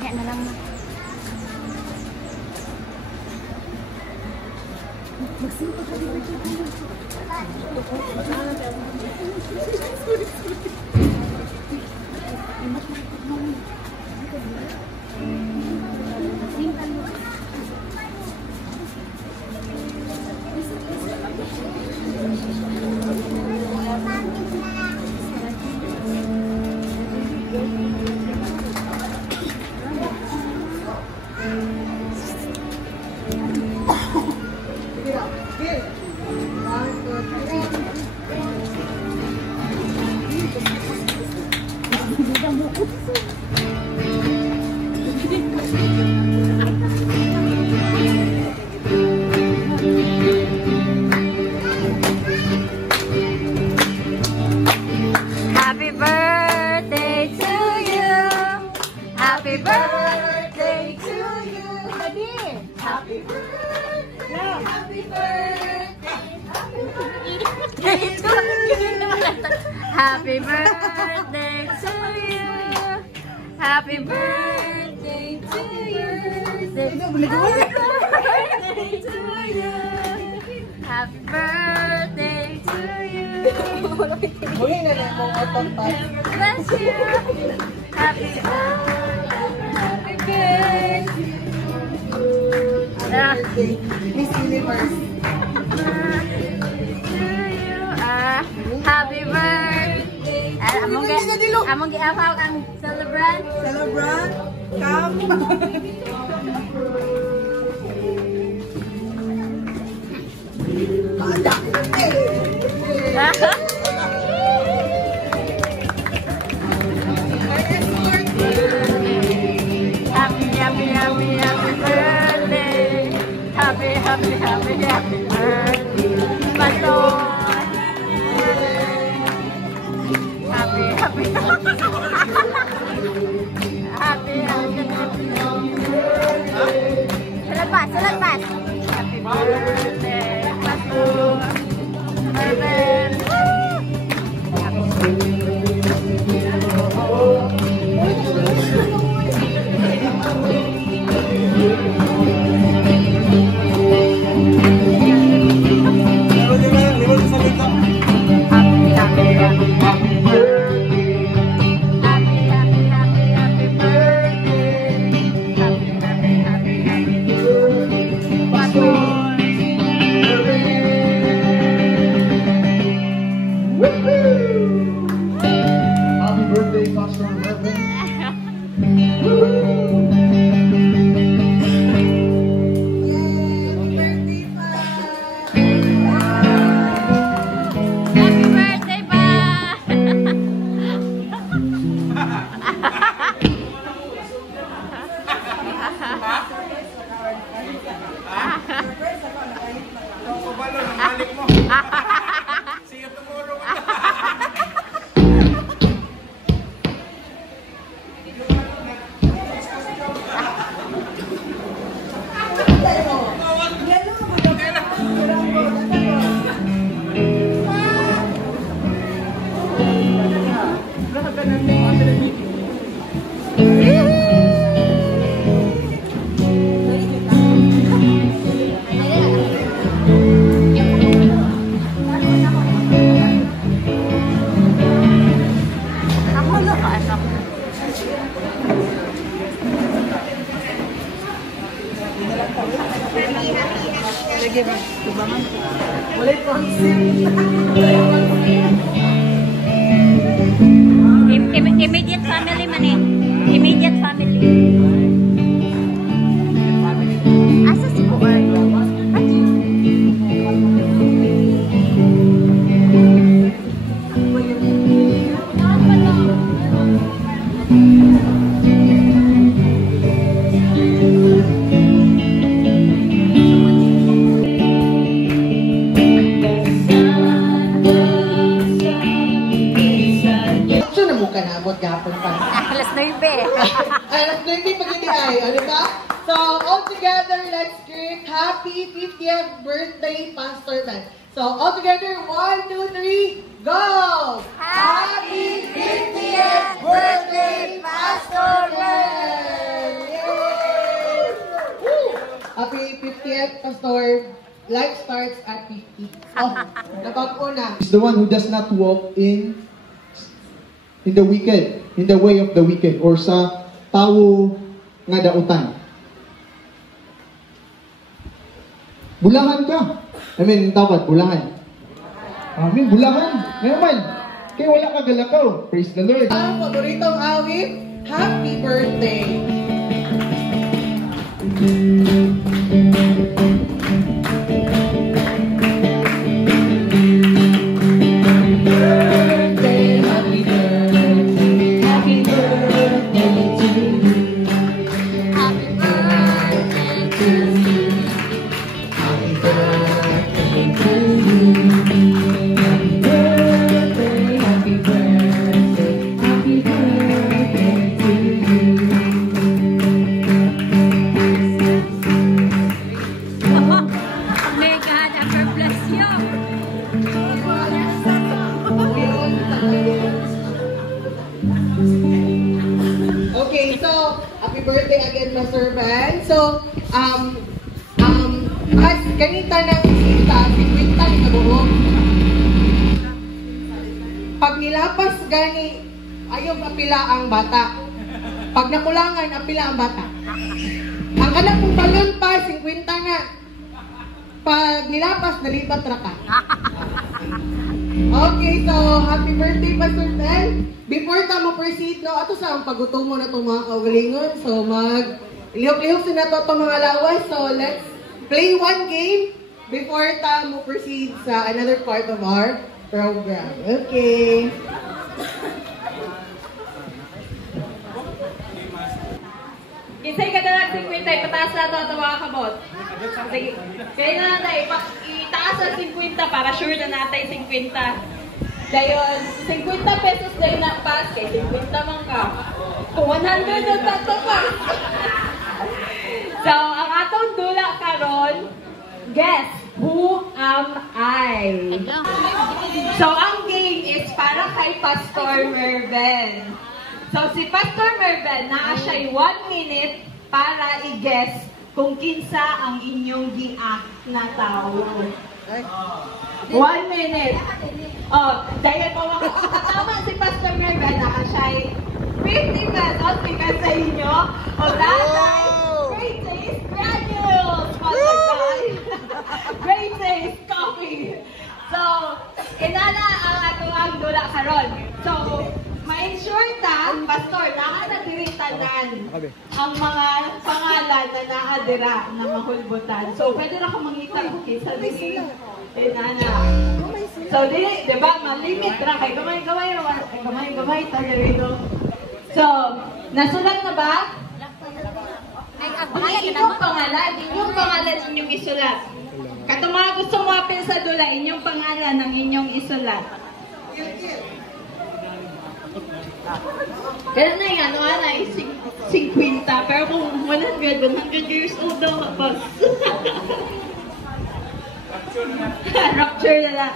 Kaya na lang na. Magsimpa ka dito. Happy birthday to you. Happy birthday to you. Happy birthday. Happy birthday. Happy birthday to you. Happy birthday to you. Happy birthday to you. Happy birthday to you. Bless you. Happy birthday. Miss Universe. Happy birthday. Among giapaw ang celebrant. Celebrant. Come. Happy birthday. Happy birthday. Pastor. Happy. Selamat. Happy birthday, Pastor. Mervin. Lagi ba? Tubangan. Wala Immediate family man eh. Immediate family. Asa si Buwan? together, let's greet happy 50th birthday, Pastor Ben. So all together, 1, 2, 3, go! Happy 50th birthday, Pastor Ben! Yay! Woo! Happy 50th, Pastor. Life starts at 50. Oh, napag-una. Is the one who does not walk in the wicked, in the way of the wicked, or sa tao nga dautan. Bulahan ka. I mean, dapat bulahan. Amin, bulahan. Ngayon, kaya wala ka galakaw. Praise the Lord. Ang paboritong awit, happy birthday. May God ever bless you. Okay, so happy birthday again, Pastor Ben. So, as ganita ng isa, 50 na buhok. Pag nilapas gani, ayaw apila ang bata. Pag nakulangan, apila ang bata. Ang anak kong balon pa, 50 na. Pag nilapas, nalipat ra ka. Okay, so happy birthday, Pastor Ben. Before ta mo proceed, no, ato sa ang pagutom mo na itong mga kaugalingon. So lihok-lihok sa nato itong mga lawas. So let's play one game before ta mo proceed sa another part of our program. Okay. Kisay ka na ng 50, ipataas na ito mga kabot. Sige. Kaya na natin, itaas ang 50 para sure na natin 50. Dayon, 50 pesos dahil na pass, kay 50 man ka. Kung 100 na tatapas. So, ang atong dula karon, guess, who am I? So, ang game is para kay Pastor Merven. So, si Pastor Merven, naa siya'y 1 minute para i-guess kung kinsa ang inyong gi-act na tao. 1 minute. Oh, dahil po makakatama si Pastor Merven, naa siya'y 50 pesos because sa inyo. O lalay, Great Taste Granules! Great Taste Coffee! So, inana ang atuang dula karon. So, ma-ensure ta, Pastor, nakadiritan ang mga pangalan na naadira na mahulbutan. So, pwede na kung mangita sa dili. Inana. So, di ba, malimit ra kay gamay ta dito. So, nasulat na ba? Inyong pangalan inyong isulat. Katong mga gusto mo apil sa dula, inyong pangalan ang inyong isulat. Kaya na yan, wala ay 50, pero kung 100 years old daw kapag. Rupture na lang.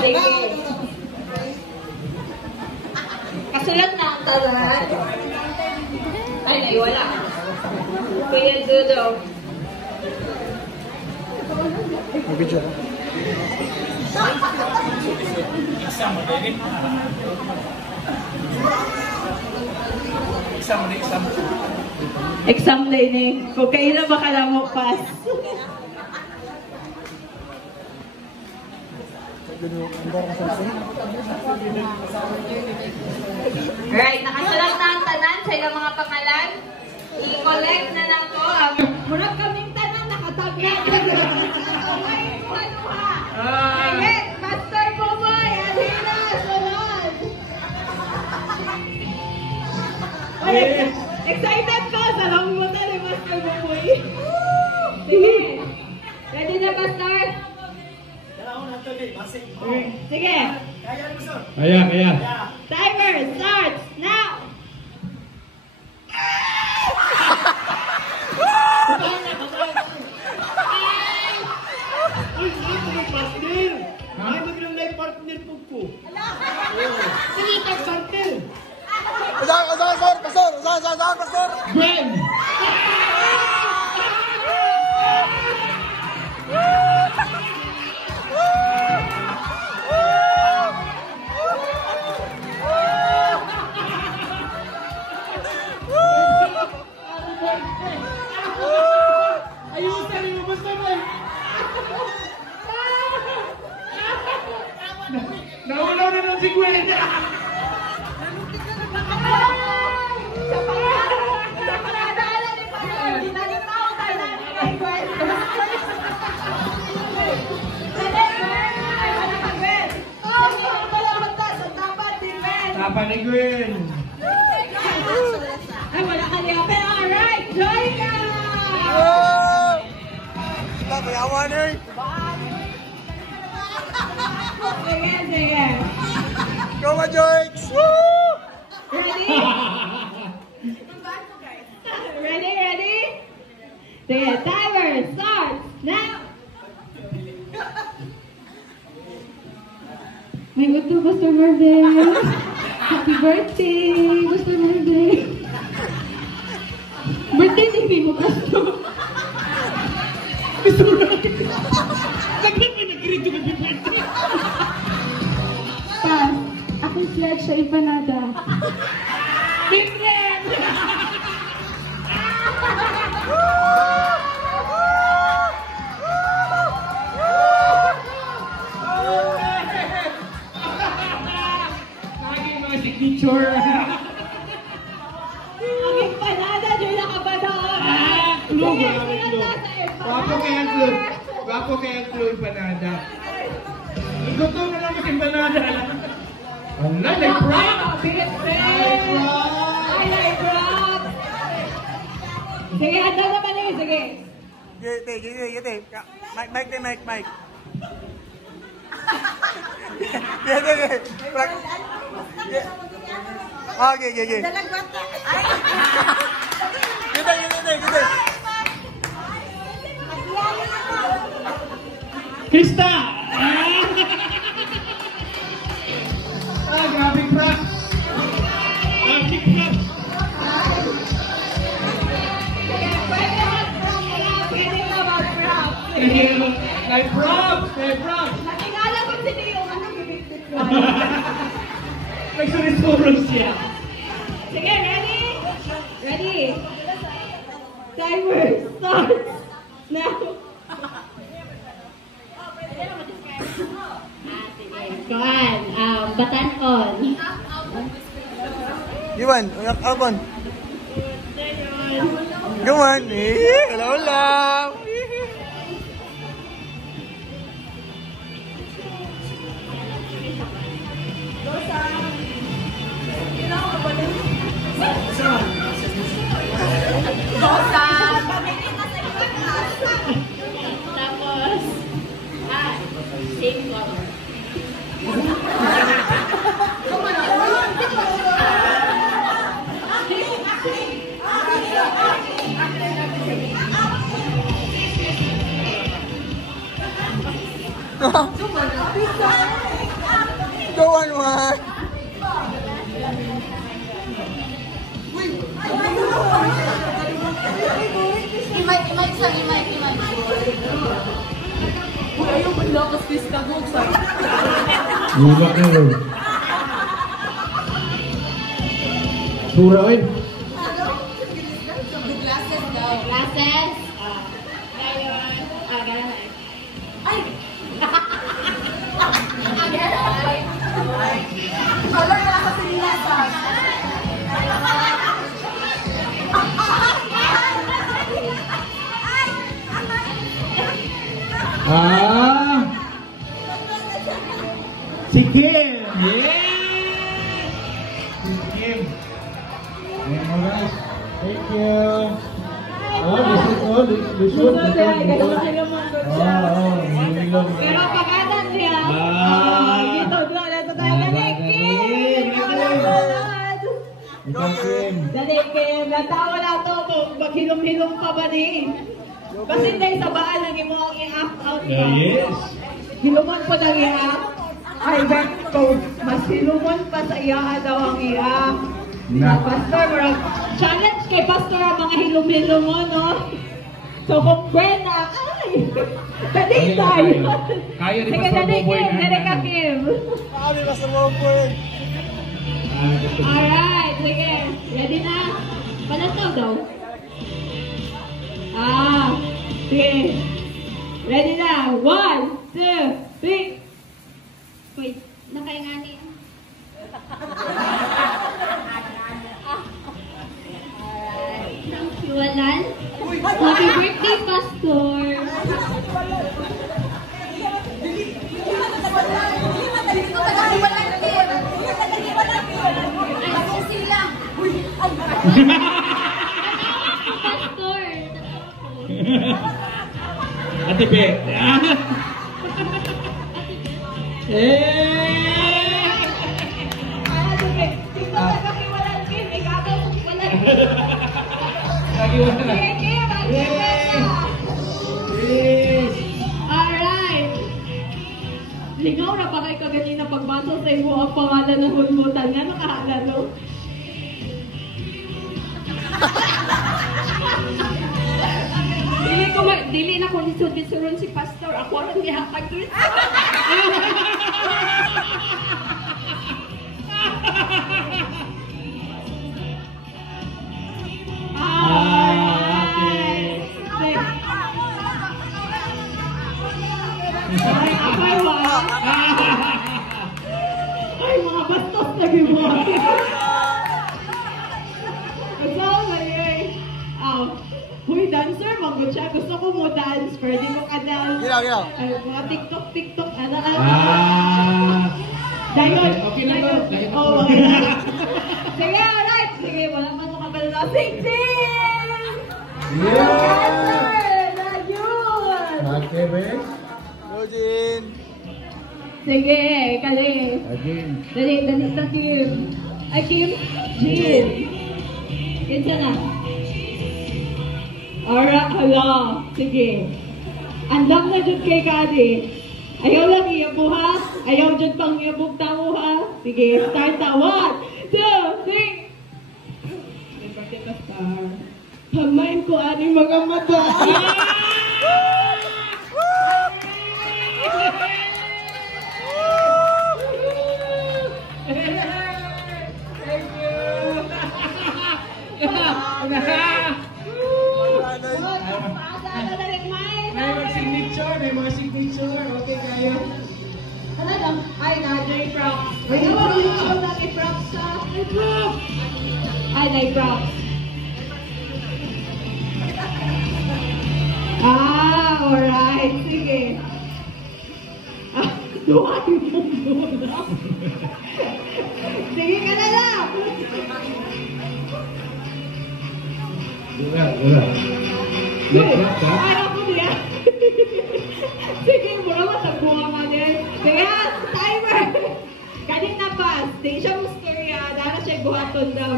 Sige. Kasulat na ang talan. Ay, wala. Kaya Dudo. Mag-video ka. Exam day ni. Kung kayo na baka na mo pass. Right, nakasulat na ang tanan sa ilang mga pangalan. I-collect na lang ko ang murag kaming tanan nakatagyan. Yes, Pastor Boboy, Alina, Solon. Excited ka sa lambutan ni Pastor Boboy. Sige. Ready na, Pastor? Sige. Kaya. Timer starts now. Gwen! Ayusin mo, basta mo. Nawala na ng 50. Tapa ni Gwen. Ay, wala ka niya. Pero alright, joy ka! Sige, sige. Go my Joyks! Ready? Ready? Sige, timer starts now! May gusto, Buster Marvel. Happy birthday, Buster Marvel. Birthday ni mo gusto. Saglit may nag-grito ka birthday. Pass. Aking flag sa empanada. Bitren! Lagi mga signature. Ang panada, Joy nakabadaan. Clue, Wapo kaya clue. Wapo kaya clue empanada. Gusto mo lang empanada. Ang nanay prop! Highlight drop! Sige, handa naman eh, sige. Gete. Mic. Okay. Gete. Krista! Grabe prop! Grabe prop! Pwede na mag-drop. May prop! Nakilala ko si Leo, anong bibigtit ko? Nagsurisuro siya. Sige, ready? Timer starts now. Kuan, batan-on. Iwan, Alcon. Go on. Hello lang. Tapos, same color. Go on, man. Imay. Ayaw mo lang kasi ka go sa. Lubak na yun. Surain. Glasses daw. Glasses. Ngayon. Ganun na. Ay! Wala na kasi glasses. Si Kim! Yeah! Si Kim! Ayan mo guys. Thank you. Lisod. Pero pagkatan siya. Gito doon na ito tayo. Dali, Kim. Natawa na ito. Maghilom-hilom pa ba ni? Kasi dahil sa baan lang mo ang i-act out. Yes! Hiluman po ng i-act. Ay, Beto. Mas hiluman pa sa iya daw ang i-act. Na. Pastor, challenge kay Pastor ang mga hilom-hilom mo, no? So, kung Brenda, ay! Dali tayo! Kaya ni Sige, Pastor dali, Boboy Kim! na. Dali ka, Kim! Sabi ka sa Boboy. Alright, sige. Ready na? Panataw daw. Sige. Ready na. 1, 2, 3. Wait, nakaingani. Thank you, Alan. Happy birthday, Pastor. Pastor. Ate Beth. Sige. Tingnan mo kakiwalan, Kim. Ikaw daw kakiwalan. Lagi wala. Sige, Kim. Alright. Lingaw na pa kay kaganina pagbasa sa imo ang pangalan ng hulmutan. Nga nakahala, no? Dili na ko lisod-lisoron si Pastor. Ako rin nihakag Chris. Okay. Ay, mga bastos lagi mo. Kasama na yun. Huy, dancer, manggod siya. Gusto ko mo dance. Pwede mo ka dance. Ginaw. Ay, mga TikTok, ano. Okay, okay na to. Dayon. Oo, okay na. Sige, alright. Sige, wala man mo kabalo na. Sing-sing! Yeah! Ayun! Okay, Beth. Eugene. Sige, kali. Again. Dali sa Kim. Ay, Kim? Jin. Kinsa na? Alright, hala. Sige. Andam na dyan kay Kadi. Ayaw lang iyabuha. Ayaw dyan pang iyabog tao ha. Sige, start na. 1, 2, 3. Ipati ka star. Pamain ko ani mga mata. May mga signature. Okay, kaya. Ano lang? Ay, na-J props. Ay, na-J props sa... Ay, props! Ay, na-props. Alright. Sige. Duwagi mong muna. Sige ka na lang. Wala. Let's go. Ay, ako niya. Sige, mura matagbuha ka din. Sige, timer! Kanina pa, di siya mustorya. Dara siya buhaton daw.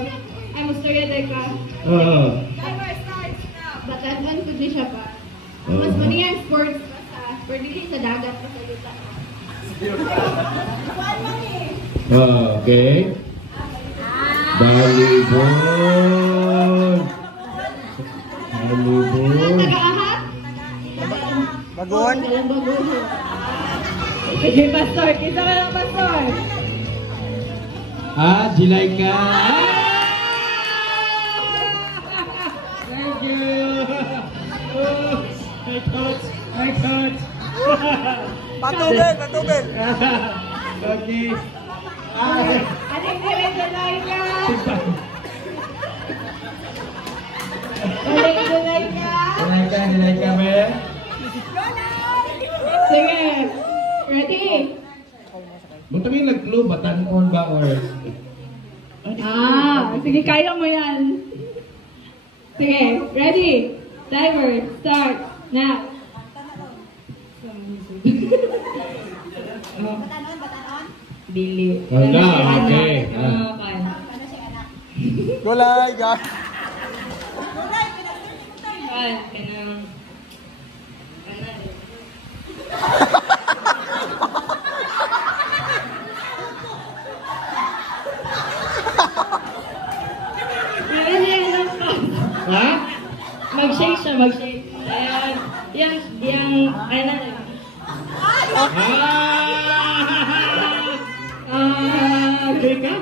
Ay, mustorya day ka. Oo. Timer starts now. Batasan ko di siya pa. Mas maniyan sports basta. Pwede din sa dagat pa sa luta. Okay. Volleyball. Walang taga-ahap? Bagon. Walang bagon. Sige, Pastor. Kita ka lang, Pastor. Jilaika. Thank you. My coach. Patubig. Okay. Ating dilay ka. Ating dilay ka. Jilaika, be. Sige. Ready? Bunta may nag-clue, batanon ba or... Sige, kaya mo yan. Sige, ready? Timer, start, now. Dili. Wala, okay. Okay. Gulay, ga. Mag-shake siya, mag-shake. Ayan. Ayan na. Okay ka?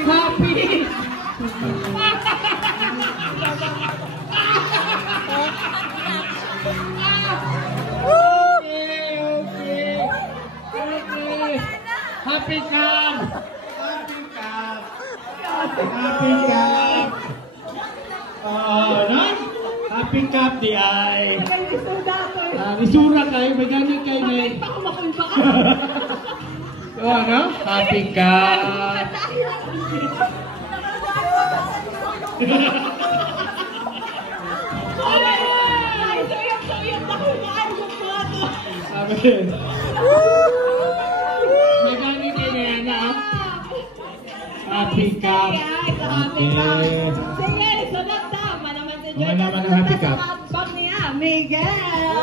Happy! Happy Cup! Happy Cup! Happy Cup! No? Happy Cup di ay. Isura kayo, magani kayo na. Ano? Happy Cup! Magani kayo na yan, ha? Happy Cup! Okay. Sige, sunod tama naman si Joy. Mga naman ang Happy Cup. Bag niya, Miguel!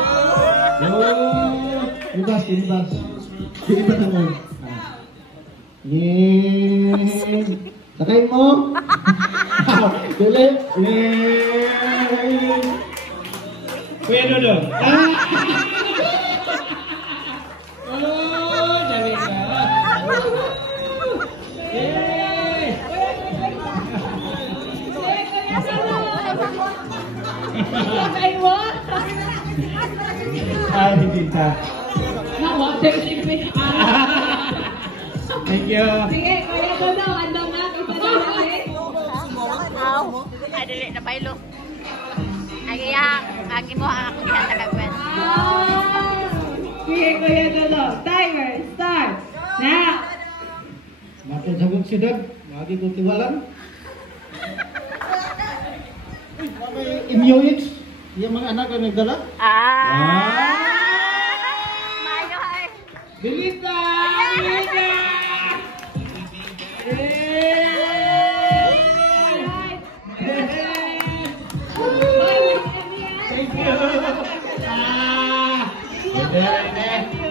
Oh, libas, libas. Libas mo. Yay! Sakay mo. Dali. Yay! Kuya Dodo. Oh, dali ka. Yay! Sakay mo? Ay, hindi ta. Naku, Thank you. sige, kaya ko na, andam na, isa na natin. Ay, dili na pailo. Agi mo ako diha tagagwen. Sige, Kuya Dolo. Timer, start. Now. Makin sabog sidad. Magi ko tiwalan. Imyoids. Yung mga anak ang nagdala. Mayo ay. Dilita! Dilita! Thank you.